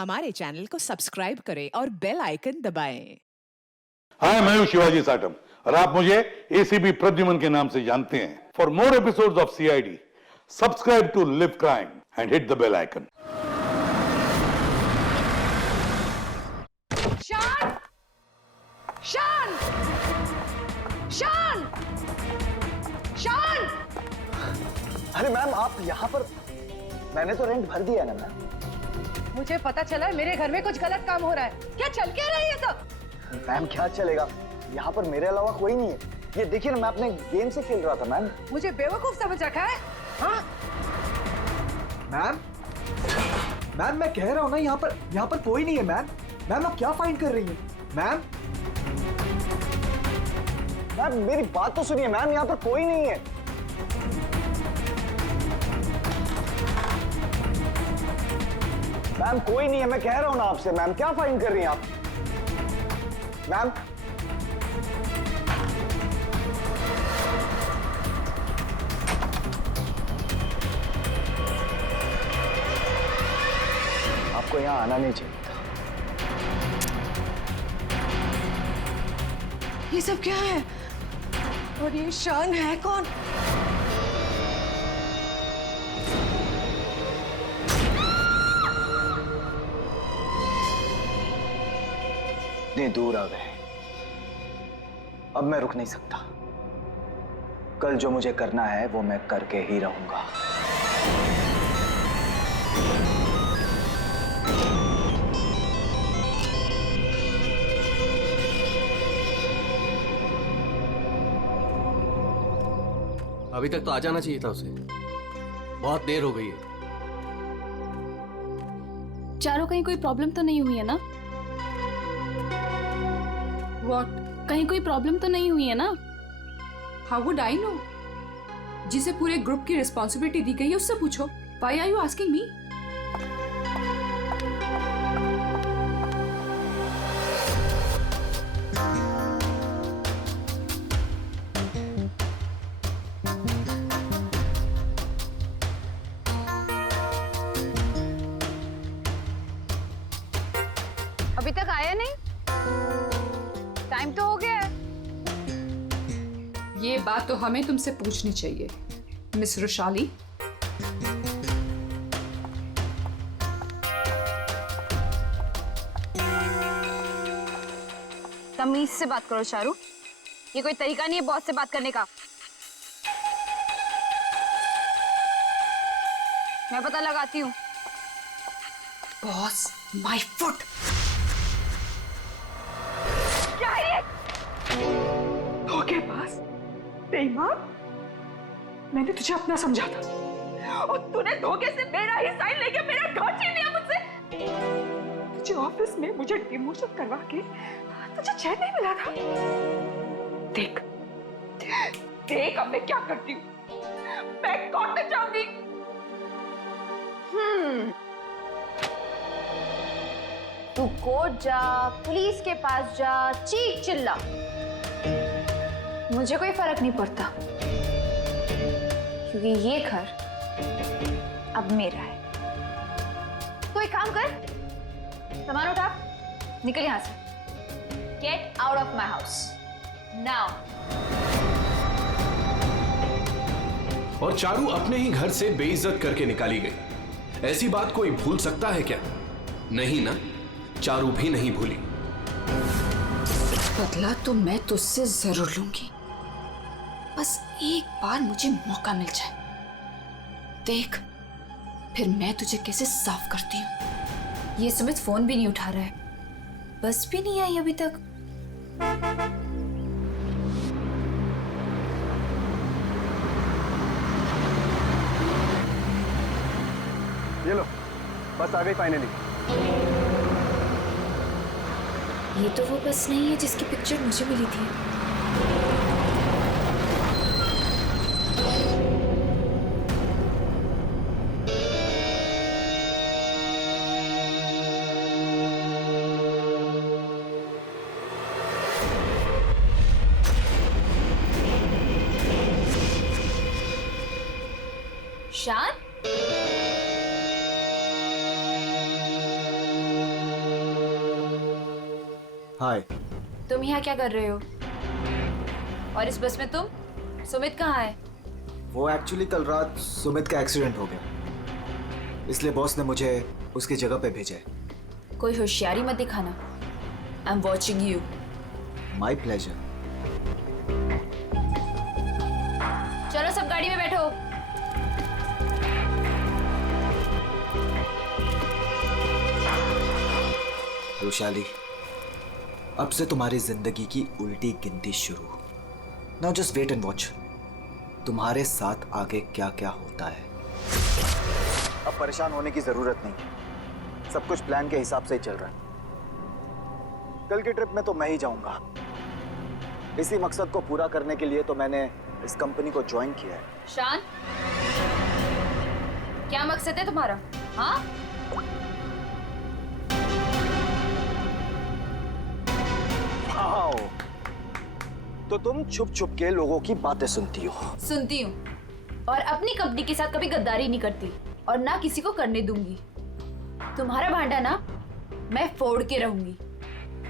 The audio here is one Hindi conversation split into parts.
हमारे चैनल को सब्सक्राइब करें और बेल आइकन दबाएं। हाय, मैं हूं शिवाजी साटम और आप मुझे एसीपी प्रद्युमन के नाम से जानते हैं। For more episodes of CID, subscribe to live crime and hit the bell icon. शान! शान! शान! शान! अरे मैम, आप यहाँ पर? मैंने तो रेंट भर दिया है ना मैम। मुझे पता चला है मेरे घर में कुछ गलत काम हो रहा है। क्या चल क्या रहा है ये सब? मैम क्या चलेगा, यहाँ पर मेरे अलावा कोई नहीं है। ये देखिए ना, मैं अपने गेम से खेल रहा था मैम। मुझे बेवकूफ समझ रखा है? हाँ? मैम मैं कह रहा हूँ ना, यहाँ पर कोई नहीं है मैम। मैम आप क्या फाइंड कर रही हैं मैम? मैम मेरी बात तो सुनिए मैम, यहाँ पर कोई नहीं है। मैम कोई नहीं है, मैं कह रहा हूँ ना आपसे। मैम क्या फाइंड कर रही हैं आप? मैम आपको यहाँ आना नहीं चाहिए था। ये सब क्या है? और ये शान है कौन? इतनी दूर आ गए, अब मैं रुक नहीं सकता। कल जो मुझे करना है वो मैं करके ही रहूंगा। अभी तक तो आ जाना चाहिए था उसे, बहुत देर हो गई है। चारों कहीं कोई प्रॉब्लम तो नहीं हुई है ना? What? कहीं कोई प्रॉब्लम तो नहीं हुई है ना? How would I know? जिसे पूरे ग्रुप की रिस्पॉन्सिबिलिटी दी गई है उससे पूछो। Why are you asking me? अभी तक आया नहीं? टाइम तो हो गया है। ये बात तो हमें तुमसे पूछनी चाहिए, मिस रुशाली। तमीज से बात करो चारू, ये कोई तरीका नहीं है बॉस से बात करने का। मैं पता लगाती हूँ। Boss, my foot. क्या है ये? धोखेबाज, बेईमान। मैंने तुझे अपना समझा था और तूने धोखे से मेरा ही साइन लेके मेरा घर छीन लिया मुझसे। तुझे ऑफिस में मुझे डिमोशन करवा के तुझे चैन नहीं मिला था। देख देख अब मैं क्या करती हूँ। मैं कोर्ट में जाऊंगी। तू कोर्ट जा, पुलिस के पास जा, चीख चिल्ला, मुझे कोई फर्क नहीं पड़ता, क्योंकि ये घर अब मेरा है। तो एक काम कर, सामान उठा, निकल यहां से। Get out of my house now. और चारू अपने ही घर से बेइज्जत करके निकाली गई। ऐसी बात कोई भूल सकता है क्या? नहीं ना, चारू भी नहीं भूली। बदला तो मैं तुझसे जरूर लूंगी, बस एक बार मुझे मौका मिल जाए। देख फिर मैं तुझे कैसे साफ करती हूँ। ये सुमित फोन भी नहीं उठा रहा है, बस भी नहीं आई अभी तक। ये लो, बस आ गई फाइनली। ये तो वो बस नहीं है जिसकी पिक्चर मुझे मिली थी। शान? हाय। तुम यहाँ क्या कर रहे हो? और इस बस में तुम? सुमित कहाँ है? वो एक्चुअली कल रात सुमित का एक्सीडेंट हो गया, इसलिए बॉस ने मुझे उसकी जगह पे भेजा है। कोई होशियारी मत दिखाना। I am watching you. My pleasure. चलो सब गाड़ी में बैठो। रुशाली, अब से तुम्हारी जिंदगी की उल्टी गिनती शुरू। Now just wait and watch, तुम्हारे साथ आगे क्या क्या होता है। अब परेशान होने की जरूरत नहीं, सब कुछ प्लान के हिसाब से ही चल रहा है। कल की ट्रिप में तो मैं ही जाऊंगा। इसी मकसद को पूरा करने के लिए तो मैंने इस कंपनी को ज्वाइन किया है। शान, क्या मकसद है तुम्हारा? हाँ, वाओ, तो तुम छुप छुप के लोगों की बातें सुनती हो। सुनती हूँ, और अपनी कंपनी के साथ कभी गद्दारी नहीं करती और ना किसी को करने दूंगी। तुम्हारा भांडा ना मैं फोड़ के रहूंगी।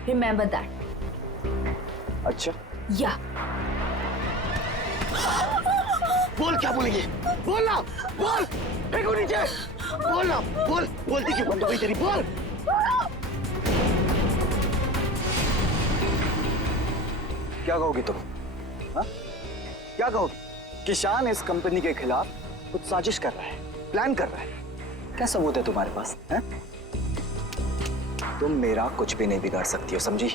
Remember that. अच्छा, या बोल, क्या बोलेंगे? बोल ना, बोल, फेंको नीचे, बोल ना, बोल, बोलती क्यों बंद हो गई तेरी? बोल। क्या कहोगी तुम? हाँ? क्या कहोगी? किसान इस कंपनी के खिलाफ कुछ साजिश कर रहा है, प्लान कर रहा है। क्या सबूत है तुम्हारे पास? हैं? तुम मेरा कुछ भी नहीं बिगाड़ सकती हो, समझी?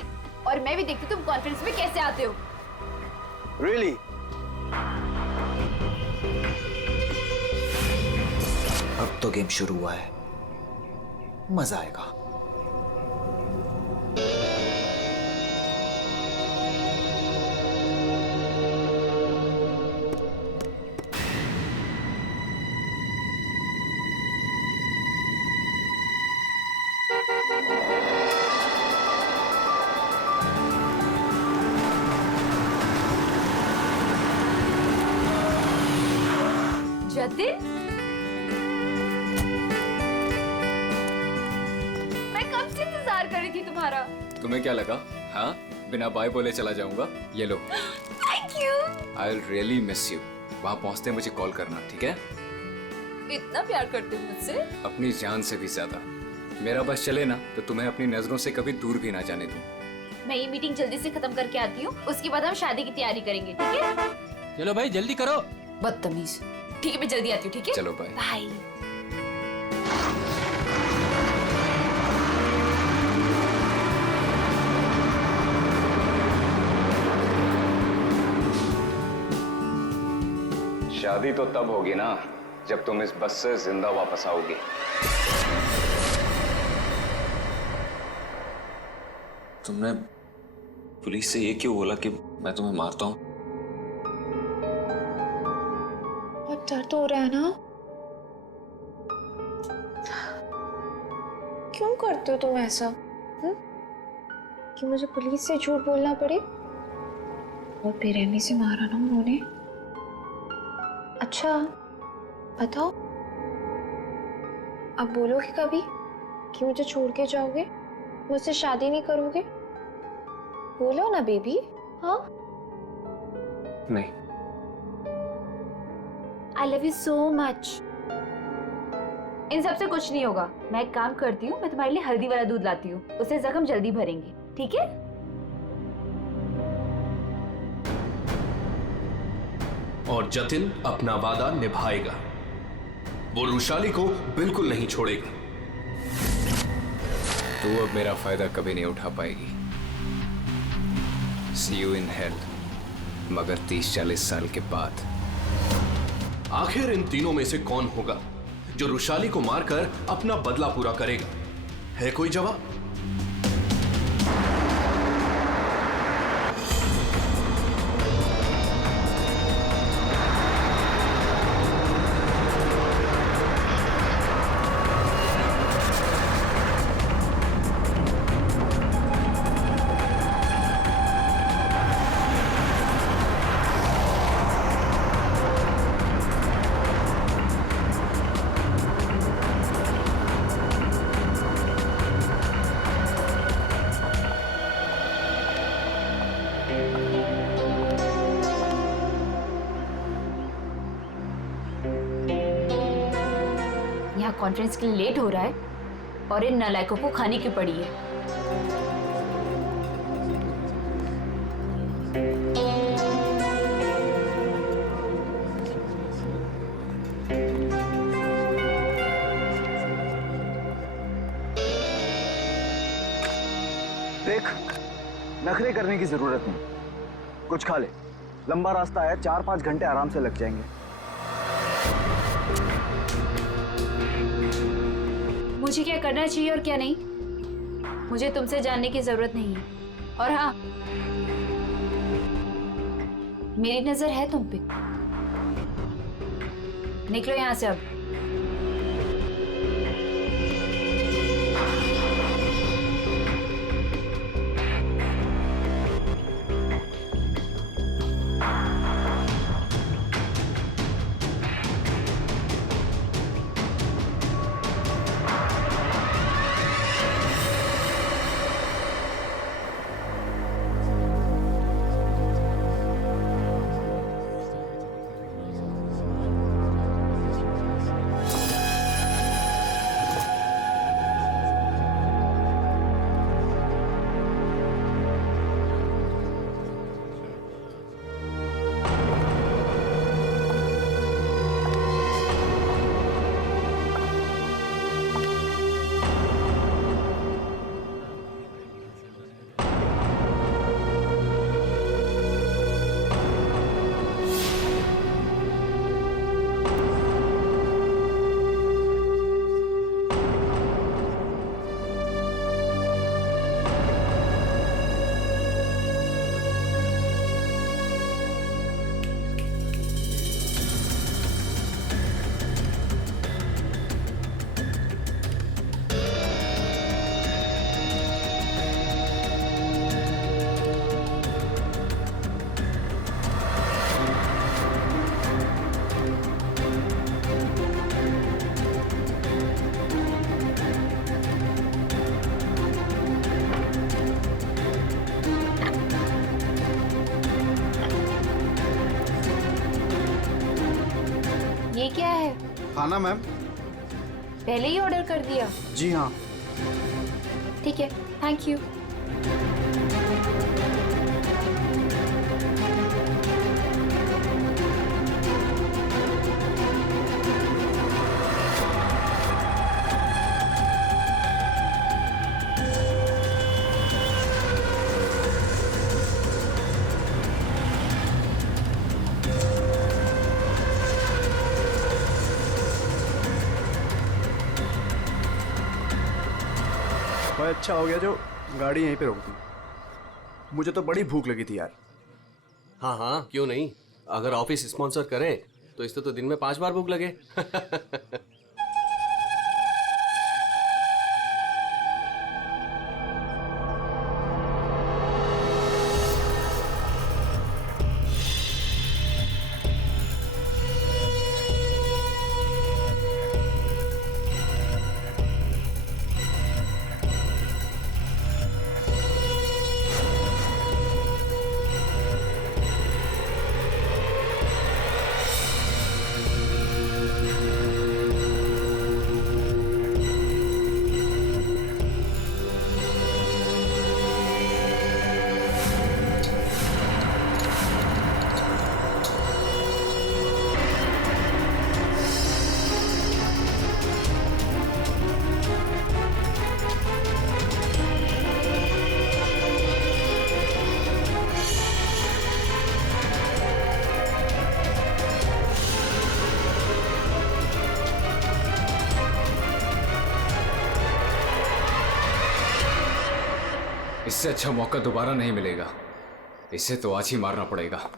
और मैं भी देखती तुम कॉन्फ्रेंस में कैसे आते हो। Really? अब तो गेम शुरू हुआ है, मजा आएगा। जतिन, मैं कब से इंतजार कर रही थी तुम्हारा। तुम्हें क्या लगा? हाँ, बिना बाय बोले चला जाऊंगा? ये लो। Thank you. I will really miss you. वहाँ पहुँचते मुझे कॉल करना, ठीक है? इतना प्यार करते हो मुझसे? अपनी जान से भी ज्यादा। मेरा बस चले ना तो तुम्हें अपनी नजरों से कभी दूर भी ना जाने दूं। मैं ये मीटिंग जल्दी से खत्म करके आती हूँ, उसके बाद हम शादी की तैयारी करेंगे, ठीक है? चलो भाई जल्दी करो। बदतमीज। ठीक है, मैं जल्दी आती हूँ, ठीक है? चलो बाय। बाय। शादी तो तब होगी ना जब तुम इस बस से जिंदा वापस आओगी। तुमने पुलिस से ये क्यों बोला कि मैं तुम्हें मारता हूँ? बहुत दर्द हो रहा है ना? क्यों करते हो तुम ऐसा? कि मुझे पुलिस से झूठ बोलना पड़े? और बेरहमी से मारा ना उन्होंने। अच्छा बताओ, अब बोलोगे कभी कि मुझे छोड़ के जाओगे, मुझसे शादी नहीं करोगे? बोलो ना बेबी। हाँ, नहीं। I love you so much. इन सब से कुछ नहीं होगा। मैं एक काम करती हूँ, मैं तुम्हारे लिए हल्दी वाला दूध लाती हूँ, उससे जख्म जल्दी भरेंगे, ठीक है? और जतिन अपना वादा निभाएगा। वो रुशाली को बिल्कुल नहीं छोड़ेगा। तू अब मेरा फायदा कभी नहीं उठा पाएगी। See you in hell, मगर 30-40 साल के बाद। आखिर इन तीनों में से कौन होगा जो रुशाली को मारकर अपना बदला पूरा करेगा? है कोई जवाब? कॉन्फ्रेंस के लिए लेट हो रहा है और इन नालायकों को खाने की पड़ी है। देख, नखरे करने की जरूरत नहीं, कुछ खा ले। लंबा रास्ता है, 4-5 घंटे आराम से लग जाएंगे। मुझे क्या करना चाहिए और क्या नहीं, मुझे तुमसे जानने की जरूरत नहीं है। और हाँ, मेरी नजर है तुम पे। निकलो यहां से अब। ये क्या है? खाना मैम। पहले ही ऑर्डर कर दिया? जी हाँ। ठीक है, थैंक यू। भाई अच्छा हो गया जो गाड़ी यहीं पे रोक दी। मुझे तो बड़ी भूख लगी थी यार। हाँ हाँ, क्यों नहीं। अगर ऑफिस स्पॉन्सर करें तो इससे तो दिन में 5 बार भूख लगे। इससे अच्छा मौका दोबारा नहीं मिलेगा। इसे तो आज ही मारना पड़ेगा।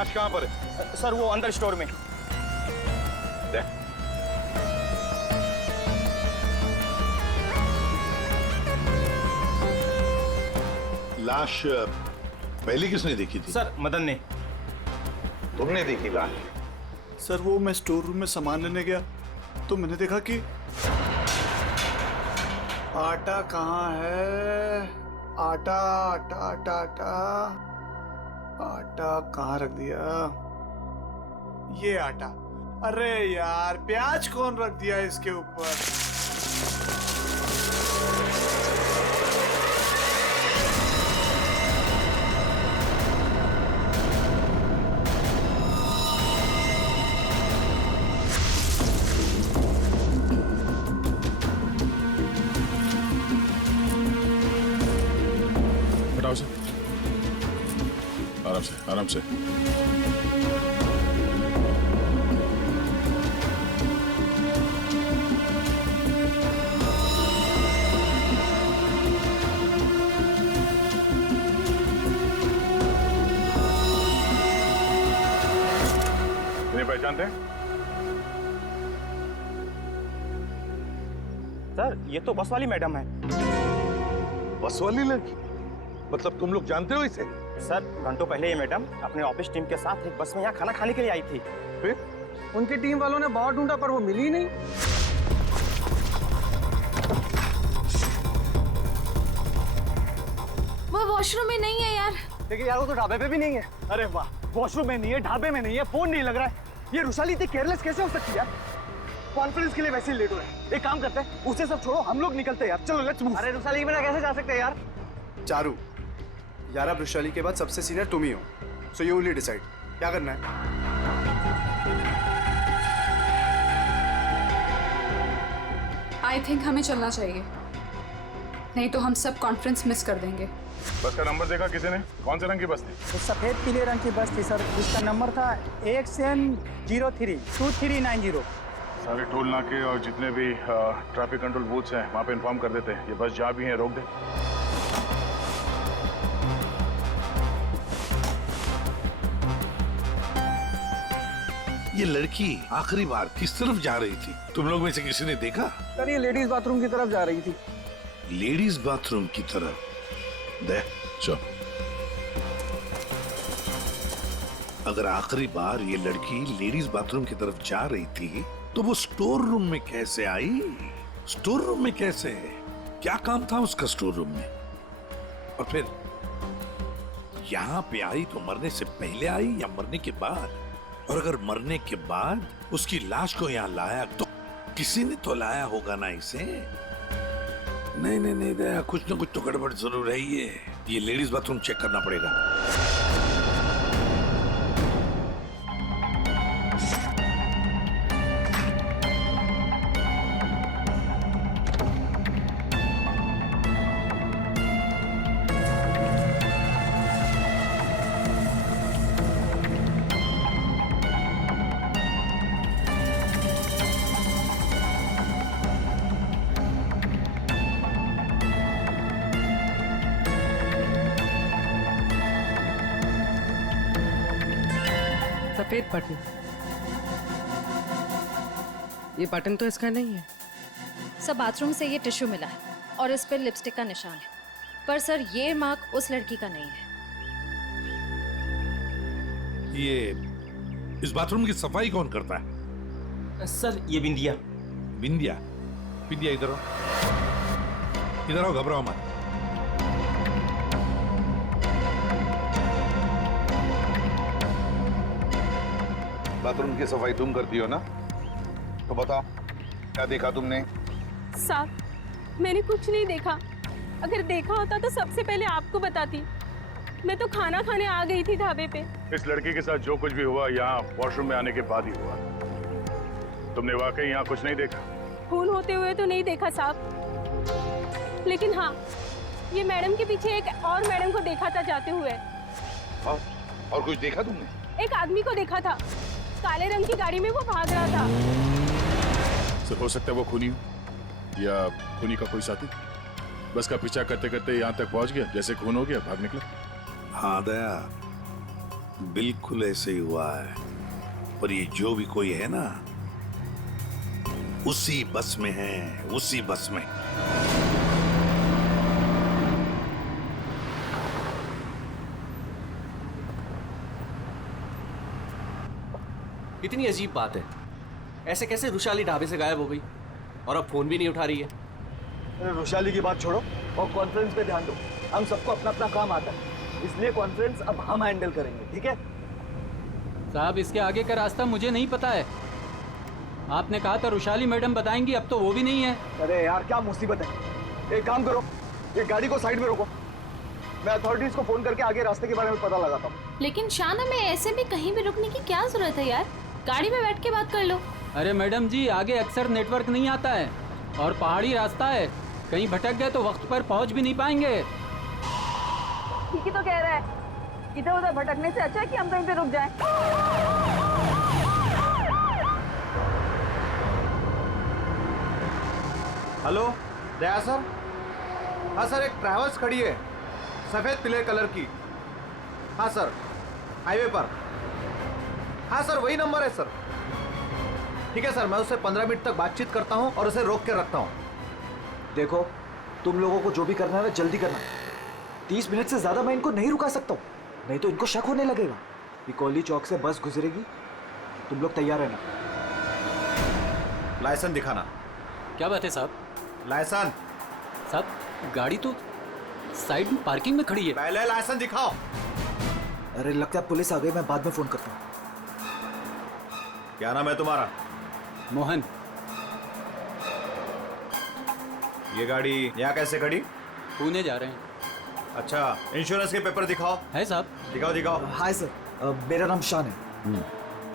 लाश कहाँ पर है? सर वो अंदर स्टोर में। दे। लाश पहले किसने देखी थी? सर मदन ने। तुमने देखी लाश? सर वो मैं स्टोर रूम में सामान लेने गया तो मैंने देखा कि आटा कहाँ है? आटा आटा आटा आटा आटा कहाँ रख दिया? ये आटा। अरे यार प्याज कौन रख दिया इसके ऊपर? हटाओ से, आराम से, आराम से। इन्हें पहचानते हैं? सर ये तो बस वाली मैडम है। बस वाली लड़की? मतलब तुम लोग जानते हो इसे? सर घंटों पहले ये मैडम अपने ऑफिस टीम के साथ एक बस में यहाँ खाना खाने के लिए आई थी। फिर उनकी टीम वालों ने बहुत ढूंढा पर वो मिली ही नहीं। वो वॉशरूम में नहीं है यार। देखिए यार वो तो ढाबे पे भी नहीं है। अरे वाह, वॉशरूम में नहीं है, ढाबे में नहीं है, फोन नहीं लग रहा है। ये रुशाली इतनी केयरलेस कैसे हो सकती है यार? कॉन्फ्रेंस के लिए वैसे ही लेट हो रहे हैं। एक काम करते हैं, उसे सब छोड़ो, हम लोग निकलते हैं यार। चलो लेट्स मूव। अरे रुशाली के बिना कैसे जा सकते हैं यार? चारू यार, अब रुशाली के बाद सबसे सीनियर तुम ही हो, सो यू विल डिसाइड क्या करना है। आई थिंक हमें चलना चाहिए, नहीं तो हम सब कॉन्फ्रेंस मिस कर देंगे। बस का नंबर देखा किसी ने? कौन से रंग की बस थी? तो सफेद पीले रंग की बस थी सर, जिसका नंबर था XN032390। सारे टोल नाके और जितने भी ट्रैफिक कंट्रोल बूथ्स हैं वहाँ पे इन्फॉर्म कर देते हैं। ये बस जहाँ भी है रोक दे। ये लड़की आखिरी बार किस तरफ जा रही थी? तुम लोग में से किसी ने देखा? सर ये लेडीज बाथरूम की तरफ जा रही थी। लेडीज बाथरूम की तरफ? दे चलो। अगर आखिरी बार ये लड़की लेडीज बाथरूम की तरफ जा रही थी तो वो स्टोर रूम में कैसे आई? स्टोर रूम में कैसे? क्या काम था उसका स्टोर रूम में? और फिर यहाँ पे आई तो मरने से पहले आई या मरने के बाद? और अगर मरने के बाद उसकी लाश को यहाँ लाया तो किसी ने तो लाया होगा ना इसे? नहीं नहीं नहीं दया, कुछ ना कुछ तो गड़बड़ जरूर है। ये लेडीज बाथरूम चेक करना पड़ेगा। सफेद बटन, ये बटन तो इसका नहीं है। सर बाथरूम से ये टिश्यू मिला है और इस पर लिपस्टिक का निशान है, पर सर ये मार्क उस लड़की का नहीं है। ये इस बाथरूम की सफाई कौन करता है? सर ये बिंदिया। बिंदिया? बिंदिया इधर आओ, इधर आओ, घबराओ मत। बाथरूम की सफाई तुम करती हो ना? तो बताओ क्या देखा तुमने? साहब मैंने कुछ नहीं देखा, अगर देखा होता तो सबसे पहले आपको बताती। मैं तो खाना खाने आ गई थी ढाबे पे। इस लड़की के साथ जो कुछ भी हुआ यहाँ वॉशरूम में आने के बाद ही हुआ। तुमने वाकई यहाँ कुछ नहीं देखा? खून होते हुए तो नहीं देखा साहब, लेकिन हाँ ये मैडम के पीछे एक और मैडम को देखा था जाते हुए। और कुछ देखा तुमने? एक आदमी को देखा था, काले रंग की गाड़ी में वो भाग रहा था। सर हो सकता है वो खूनी हो या खूनी का कोई साथी। बस का पीछा करते करते यहाँ तक पहुँच गया, जैसे खून हो गया भाग निकला। हाँ दया, बिल्कुल ऐसे ही हुआ है। पर ये जो भी कोई है ना, उसी बस में है, उसी बस में। कितनी अजीब बात है, ऐसे कैसे रुशाली ढाबे से गायब हो गई और अब फोन भी नहीं उठा रही है। अरे रुशाली की बात छोड़ो और कॉन्फ्रेंस पे ध्यान दो। हम सबको अपना अपना काम आता है, इसलिए कॉन्फ्रेंस अब हम हैंडल करेंगे, ठीक है? साहब इसके आगे का रास्ता मुझे नहीं पता है। आपने कहा था रुशाली मैडम बताएंगी, अब तो वो भी नहीं है। अरे यार क्या मुसीबत है। एक काम करो, ये गाड़ी को साइड में रोको, मैं अथॉरिटीज को फोन करके आगे रास्ते के बारे में पता लगाता हूँ। लेकिन शाना में ऐसे भी कहीं भी रुकने की क्या जरूरत है यार, गाड़ी में बैठ के बात कर लो। अरे मैडम जी, आगे अक्सर नेटवर्क नहीं आता है और पहाड़ी रास्ता है, कहीं भटक गए तो वक्त पर पहुंच भी नहीं पाएंगे। ठीक ही तो कह रहा है, इधर उधर भटकने से अच्छा है कि हम कहीं पे रुक जाएं। हेलो दया सर। हाँ सर, एक ट्रैवल्स खड़ी है सफेद पीले कलर की। हाँ सर, हाईवे पर। हाँ सर, वही नंबर है सर। ठीक है सर, मैं उससे 15 मिनट तक बातचीत करता हूँ और उसे रोक के रखता हूँ। देखो तुम लोगों को जो भी करना है ना जल्दी करना। 30 मिनट से ज्यादा मैं इनको नहीं रुका सकता हूँ, नहीं तो इनको शक होने लगेगा। पिकोली चौक से बस गुजरेगी, तुम लोग तैयार रहना। लाइसेंस दिखाना। क्या बात है साहब? लाइसेंस साहब, गाड़ी तो साइड में पार्किंग में खड़ी है। पहले लाइसेंस दिखाओ। अरे लगता है पुलिस आ गई, मैं बाद में फोन करता हूँ। क्या नाम है तुम्हारा? मोहन। ये गाड़ी यहाँ कैसे खड़ी? पुणे जा रहे हैं। अच्छा, इंश्योरेंस के पेपर दिखाओ। है साहब। दिखाओ दिखाओ। हाय सर, मेरा नाम शान है।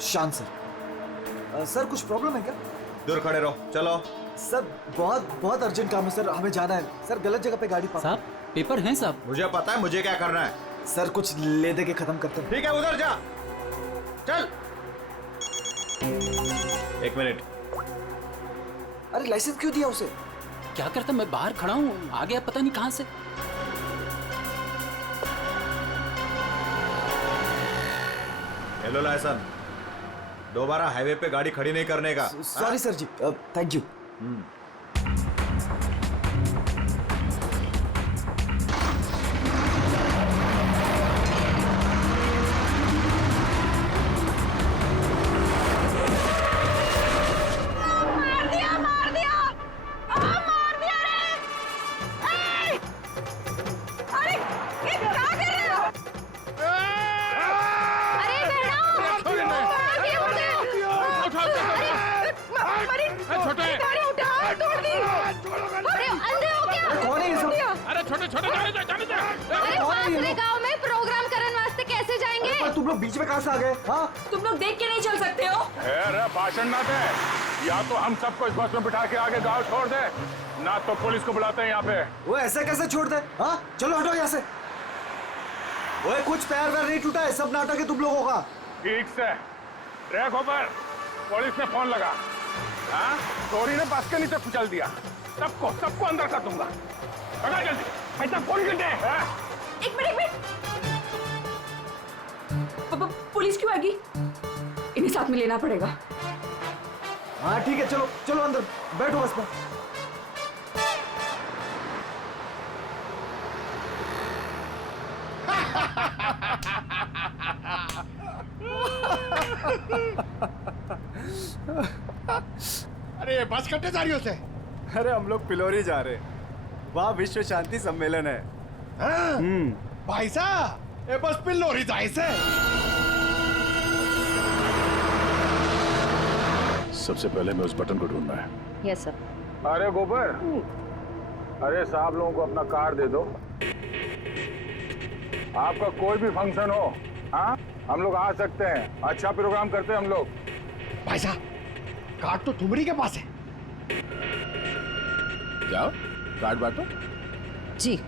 शान सर। सर कुछ प्रॉब्लम है क्या? दूर खड़े रहो, चलो। सर बहुत बहुत अर्जेंट काम है सर, हमें जाना है। सर गलत जगह पे गाड़ी पार्क। साहब पेपर हैं साहब। मुझे पता है मुझे क्या करना है। सर कुछ ले दे के खत्म करते हैं। ठीक है, उधर जा। चल। 1 मिनट। अरे लाइसेंस क्यों दिया उसे? क्या करता, मैं बाहर खड़ा हूँ, आ गया पता नहीं कहाँ से। हेलो लाइसेंस, दोबारा हाईवे पे गाड़ी खड़ी नहीं करने का। सॉरी सर जी, थैंक यू। तुम लोग बीच में कहां से आ गए? हाँ, तुम लोग देख के नहीं चल सकते हो? भाषण ना दे, या तो हम सबको इस बस में बिठा के आगे गांव छोड़ दे, ना तो पुलिस को बुलाते हैं यहाँ पे। वो ऐसे कैसे छोड़ दे? हाँ चलो हटो यहाँ से। ओए कुछ पैर वैर नहीं टूटा है, सब नाटक है तुम लोगों का। ठीक से ट्रैक ऊपर, पुलिस ने फोन लगा। हाँ, चोरी ने बस के नीचे कुचल दिया। सबको अंदर कर दूंगा। पकड़ जल्दी, ऐसा फोन कर दे। एक मिनट। पुलिस क्यों आएगी? इन्हें साथ में लेना पड़ेगा। हाँ ठीक है, चलो चलो अंदर बैठो बस में। अरे बस कट्टे जा रही हो से? अरे हम लोग पिलोरी जा रहे हैं, वहाँ विश्व शांति सम्मेलन है। भाई साहब, ये बस पिलोरी जाए से। सबसे पहले मैं उस बटन को ढूंढना है। Yes sir. अरे गोबर, अरे साहब लोगों को अपना कार्ड दे दो। आपका कोई भी फंक्शन हो, हाँ हम लोग आ सकते हैं। अच्छा प्रोग्राम करते हैं हम लोग। भाई साहब, कार्ड तो तुम्हारी के पास है। जाओ कार्ड बांटो। जी।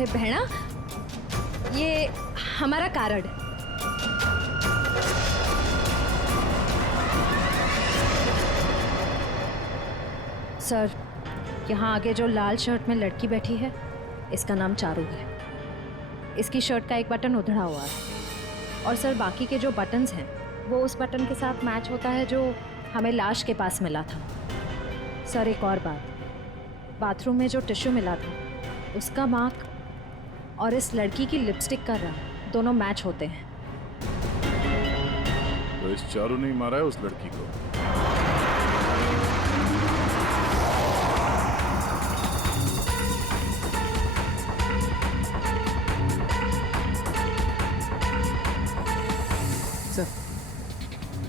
अरे बहना, ये हमारा कार्ड। सर, यहाँ आगे जो लाल शर्ट में लड़की बैठी है, इसका नाम चारू है। इसकी शर्ट का एक बटन उधड़ा हुआ है और सर बाकी के जो बटन्स हैं वो उस बटन के साथ मैच होता है जो हमें लाश के पास मिला था। सर एक और बात, बाथरूम में जो टिश्यू मिला था उसका मार्क और इस लड़की की लिपस्टिक का रंग दोनों मैच होते हैं। तो इस चारू ने मारा है उस लड़की को।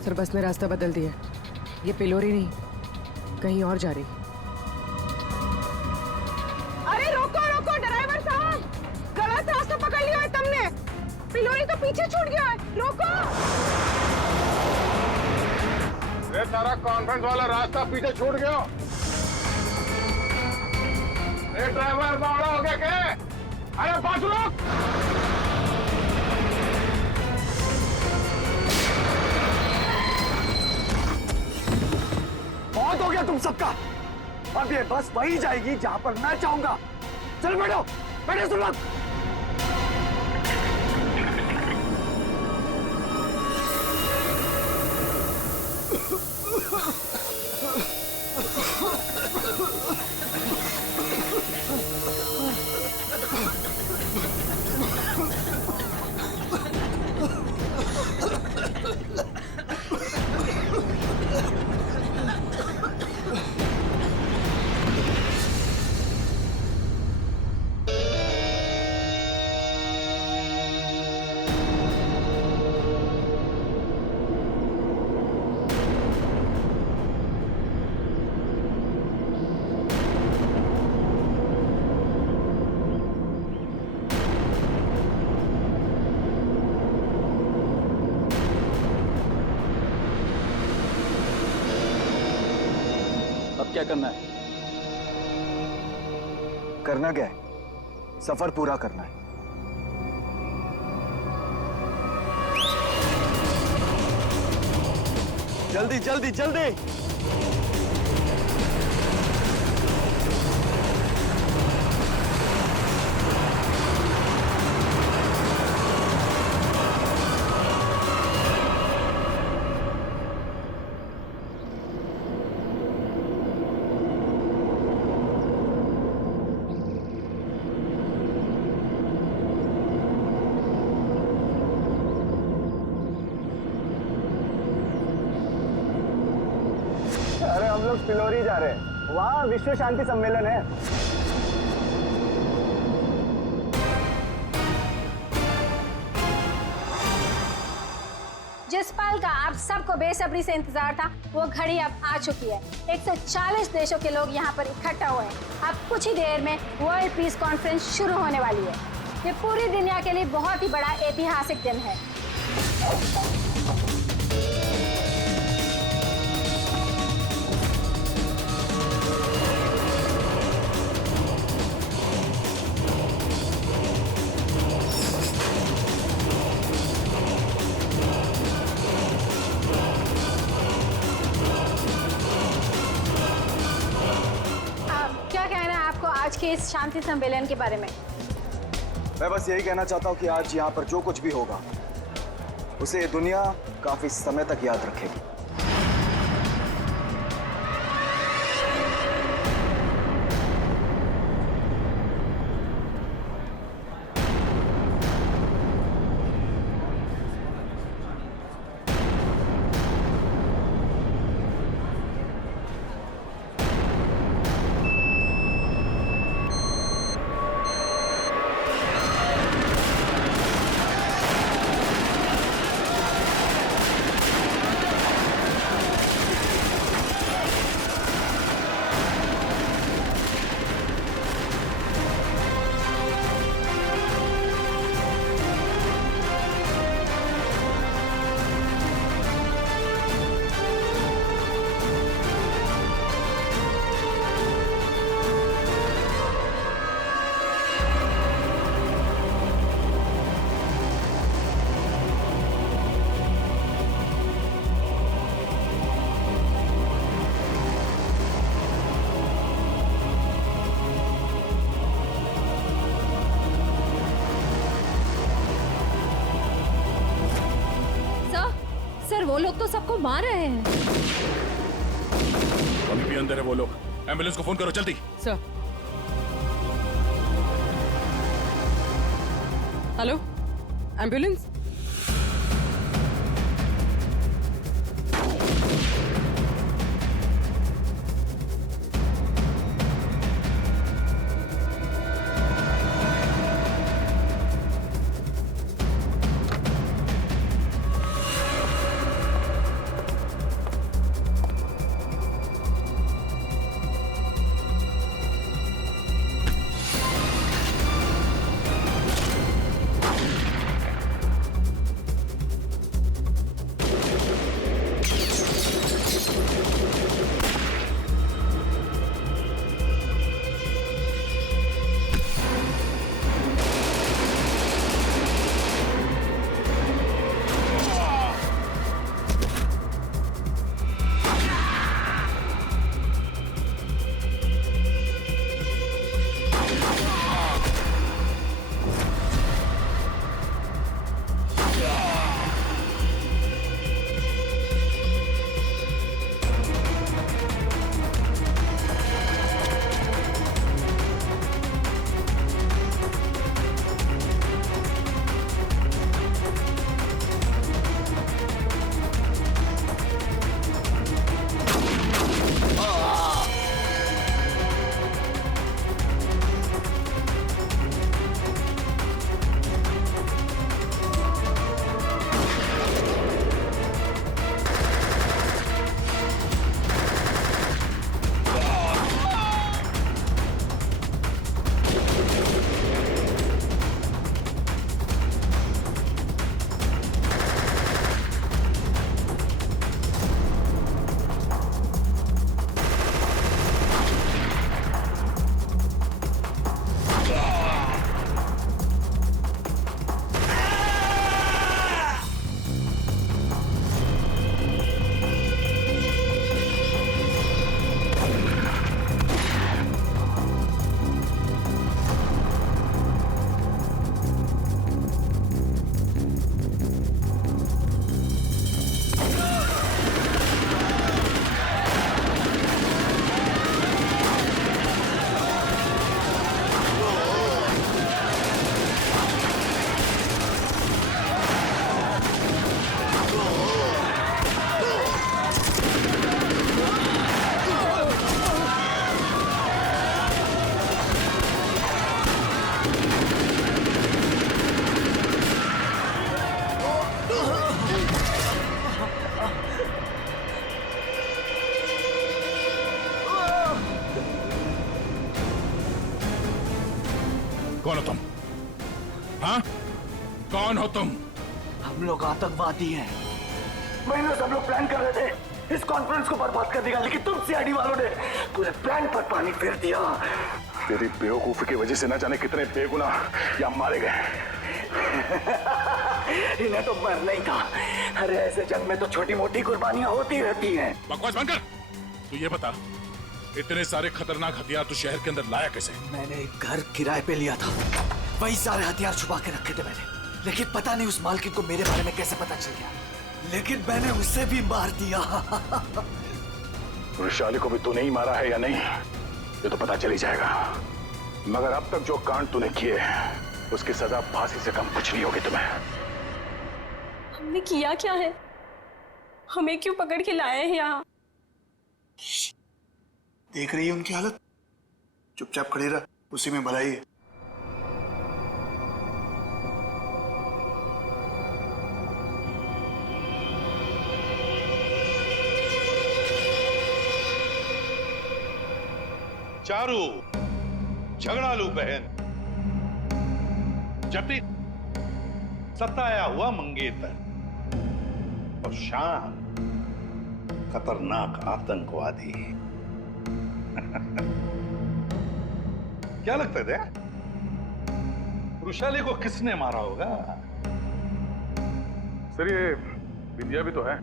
सर बस ने रास्ता बदल दिया। ये पिलोरी नहीं, कहीं और जा रही। अरे रोको रोको ड्राइवर साहब, गलत रास्ता पकड़ लिया है तुमने। पिलोरी तो पीछे छूट गया है, रोको। ये सारा कॉन्फ्रेंस वाला रास्ता पीछे छूट गया। ये ड्राइवर बावड़ा हो गया क्या? अरे बस रुक। बहुत हो गया तुम सबका। अब ये बस वही जाएगी जहां पर मैं चाहूंगा। चल बैठो, बैठो सुन लो। क्या करना है? करना क्या है? सफर पूरा करना है। जल्दी जल्दी जल्दी। अरे हम लोग पिलोरी जा रहे हैं, वहाँ विश्व शांति सम्मेलन है। जिस पल का आप सबको बेसब्री से इंतजार था, वो घड़ी अब आ चुकी है। 140 देशों के लोग यहाँ पर इकट्ठा हुए हैं। अब कुछ ही देर में वर्ल्ड पीस कॉन्फ्रेंस शुरू होने वाली है। ये पूरी दुनिया के लिए बहुत ही बड़ा ऐतिहासिक दिन है। आज के इस शांति सम्मेलन के बारे में मैं बस यही कहना चाहता हूँ कि आज यहाँ पर जो कुछ भी होगा उसे दुनिया काफी समय तक याद रखेगी। लोग तो सबको मार रहे हैं। अभी भी अंदर है वो लोग। एम्बुलेंस को फोन करो जल्दी। सर। Hello, ambulance. कौन हो तुम? हाँ? कौन हो तुम? हम लोग आतंकवादी हैं। महीनों से हम लोग प्लान कर रहे थे इस कॉन्फ्रेंस को बर्बाद कर देगा, लेकिन तुम सीआईडी वालों ने पूरे प्लान पर पानी फेर दिया। तेरी बेवकूफी की वजह से न जाने कितने बेगुनाह यहाँ मारे गए। इन्हें तो मरना ही था। अरे ऐसे जंग में तो छोटी मोटी कुर्बानियां होती रहती हैं। बकवास बंद कर। तू ये बता, इतने सारे खतरनाक हथियार तू शहर के अंदर लाया कैसे? मैंने एक घर किराए पे लिया था, वही सारे हथियार छुपा के रखे थे मैंने। लेकिन पता नहीं उस मालकिन को मेरे बारे में कैसे पता चल गया, लेकिन मैंने उसे भी मार दिया। वैशाली को भी तूने ही मारा है या नहीं, ये तो पता चल ही जाएगा। मगर अब तक जो कांड तूने किए उसकी सजा फांसी से कम कुछ नहीं होगी तुम्हें। हमने किया क्या है? हमें क्यों पकड़ के लाए हैं यहाँ? देख रही है उनकी हालत, चुपचाप खड़ी रह, उसी में भलाई है। चारू, झगड़ालू बहन, जटिल सताया हुआ मंगेतर और शान खतरनाक आतंकवादी। क्या लगता है वृषाली को किसने मारा होगा? सर ये विद्या भी तो है,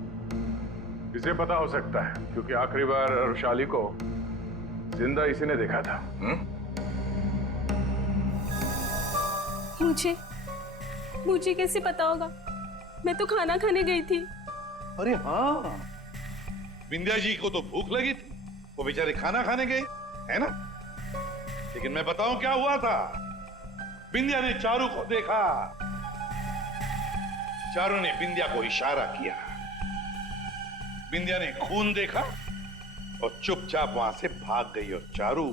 इसे पता हो सकता है क्योंकि आखिरी बार वृषाली को जिंदा इसी ने देखा था। मुझे कैसे पता होगा? मैं तो खाना खाने गई थी। अरे हाँ, विंध्या जी को तो भूख लगी थी, वो बेचारे खाना खाने गए, है ना? लेकिन मैं बताऊं क्या हुआ था। विंध्या ने चारू को देखा, चारू ने विंध्या को इशारा किया, विंध्या ने खून देखा और चुपचाप वहां से भाग गई और चारू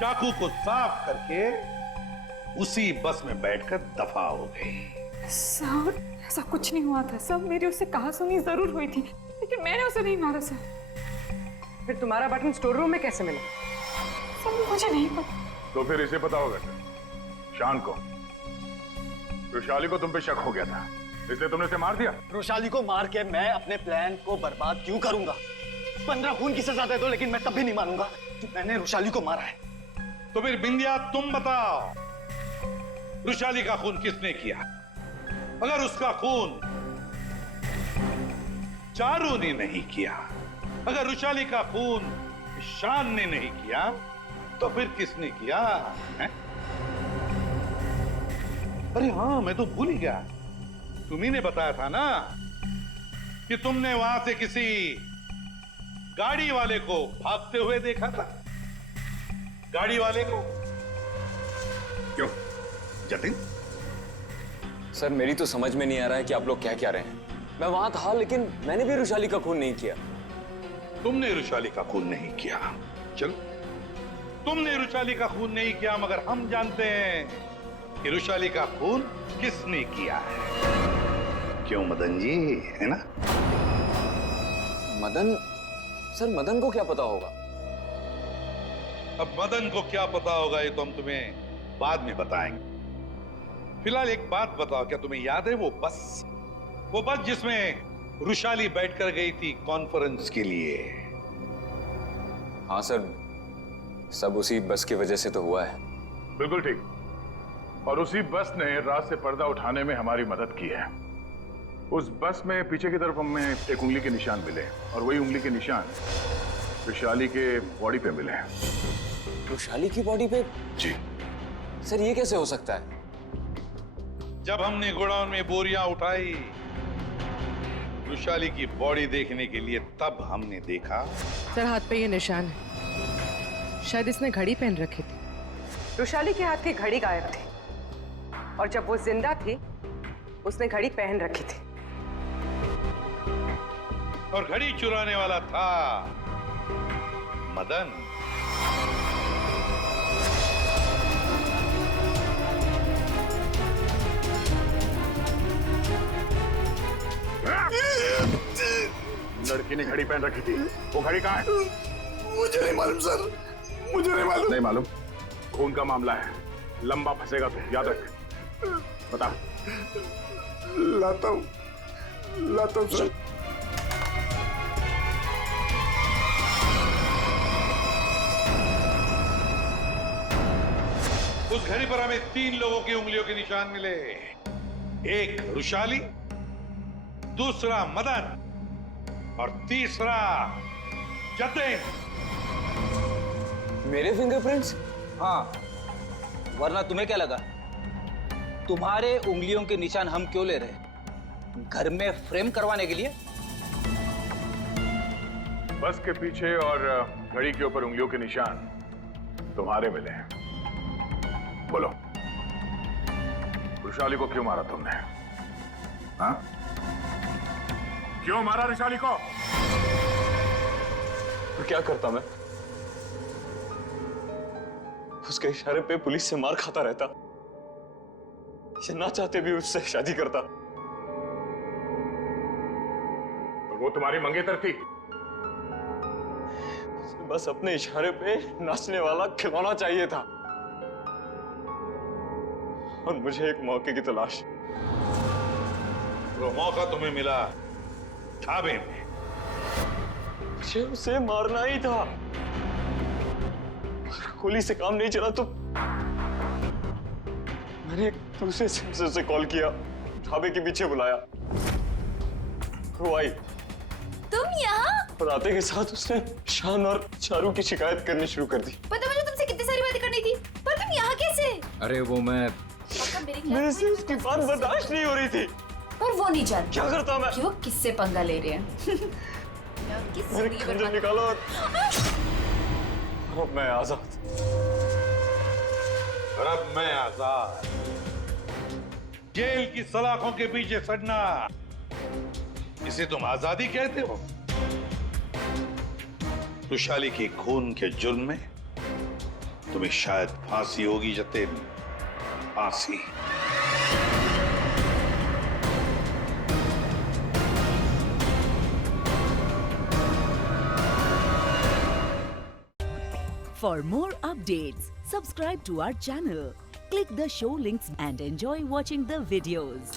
चाकू को साफ करके उसी बस में बैठकर दफा हो गई। सर ऐसा कुछ नहीं हुआ था सर, मेरी उससे कहासुनी जरूर हुई थी, लेकिन मैंने उसे नहीं मारा सर। फिर तुम्हारा बटन स्टोर रूम में कैसे मिला? सर मुझे नहीं पता। तो फिर इसे पता होगा सर, शान को। रुशाली को तुम पे शक हो गया था, इसलिए तुमने उसे मार दिया। रुशाली को मार के मैं अपने प्लान को बर्बाद क्यों करूंगा? 15 खून की सजा दे दो, लेकिन मैं तब भी नहीं मानूंगा कि मैंने रुशाली को मारा है। तो फिर बिंदिया तुम बताओ, रुशाली का खून किसने किया? अगर उसका खून चारू ने नहीं किया, अगर रुशाली का खून शान ने नहीं किया, तो फिर किसने किया है? अरे हाँ, मैं तो भूल ही गया, तुम्ही ने बताया था ना कि तुमने वहां से किसी गाड़ी वाले को भागते हुए देखा था। गाड़ी वाले को क्यों जतिन? सर मेरी तो समझ में नहीं आ रहा है कि आप लोग क्या कह रहे हैं। मैं वहां था, लेकिन मैंने भी रुशाली का खून नहीं किया। तुमने रुशाली का खून नहीं किया, चलो तुमने रुशाली का खून नहीं किया, मगर हम जानते हैं कि रुशाली का खून किसने किया है। क्यों मदन जी, है ना? मदन? सर मदन को क्या पता होगा? अब मदन को क्या पता होगा ये तो हम तुम्हें बाद में बताएंगे। फिलहाल एक बात बताओ, क्या तुम्हें याद है वो बस जिसमें रुशाली बैठकर गई थी कॉन्फ्रेंस के लिए? हाँ सर, सब उसी बस की वजह से तो हुआ है। बिल्कुल ठीक, और उसी बस ने रात से पर्दा उठाने में हमारी मदद की है। उस बस में पीछे की तरफ हमें एक उंगली के निशान मिले, और वही उंगली के निशान रुशाली के बॉडी पे मिले। रुशाली की बॉडी पे? जी सर, ये कैसे हो सकता है? जब हमने गोडाउन में बोरियां उठाई रुशाली की बॉडी देखने के लिए, तब हमने देखा। सर हाथ पे ये निशान है, शायद इसने घड़ी पहन रखी थी। रुशाली के हाथ की घड़ी गायब थी, और जब वो जिंदा थी उसने घड़ी पहन रखी थी। और घड़ी चुराने वाला था मदन। लड़की ने घड़ी पहन रखी थी, वो घड़ी कहाँ है? मुझे नहीं मालूम सर, मुझे नहीं मालूम। नहीं मालूम? खून का मामला है, लंबा फंसेगा तो याद रख। बता। लाता हूँ सर। उस घड़ी पर हमें 3 लोगों की उंगलियों के निशान मिले। एक रुशाली, दूसरा मदन, और तीसरा जतिन। मेरे फिंगरप्रिंट्स? हाँ, वरना तुम्हें क्या लगा तुम्हारे उंगलियों के निशान हम क्यों ले रहे? घर में फ्रेम करवाने के लिए? बस के पीछे और घड़ी के ऊपर उंगलियों के निशान तुम्हारे मिले हैं। बोलो, रुशाली को क्यों मारा तुमने? हाँ? क्यों मारा रुशाली को? तो क्या करता मैं? उसके इशारे पे पुलिस से मार खाता रहता, या ना चाहते भी उससे शादी करता। और वो तुम्हारी मंगेतर थी? बस अपने इशारे पे नाचने वाला खिलौना चाहिए था, और मुझे एक मौके की तलाश। वो मौका तुम्हें मिला ढाबे में। मुझे उसे मारना ही था। गोली से काम नहीं चला तो मैंने दूसरे सेंसर से कॉल किया, ढाबे के पीछे बुलाया, वो आई। तुम यहाँ? और आते के साथ उसने शान और चारू की शिकायत करनी शुरू कर दी। पता मुझे तुमसे कितनी सारी बातें करनी थी, पर तुम यहाँ कैसे? अरे वो मैं मेरे से उसकी बात बर्दाश्त नहीं हो रही थी। पर वो नहीं जानती क्या करता मैं कि वो किससे पंगा ले रहे हैं। मेरे खंजर निकालो और अब मैं आजाद। और अब मैं आजाद। जेल की सलाखों के पीछे सड़ना, इसे तुम आजादी कहते हो? रुशाली के खून के जुर्म में तुम्हें शायद फांसी होगी जतिन, फांसी। For more updates, subscribe to our channel, click the show links and enjoy watching the videos.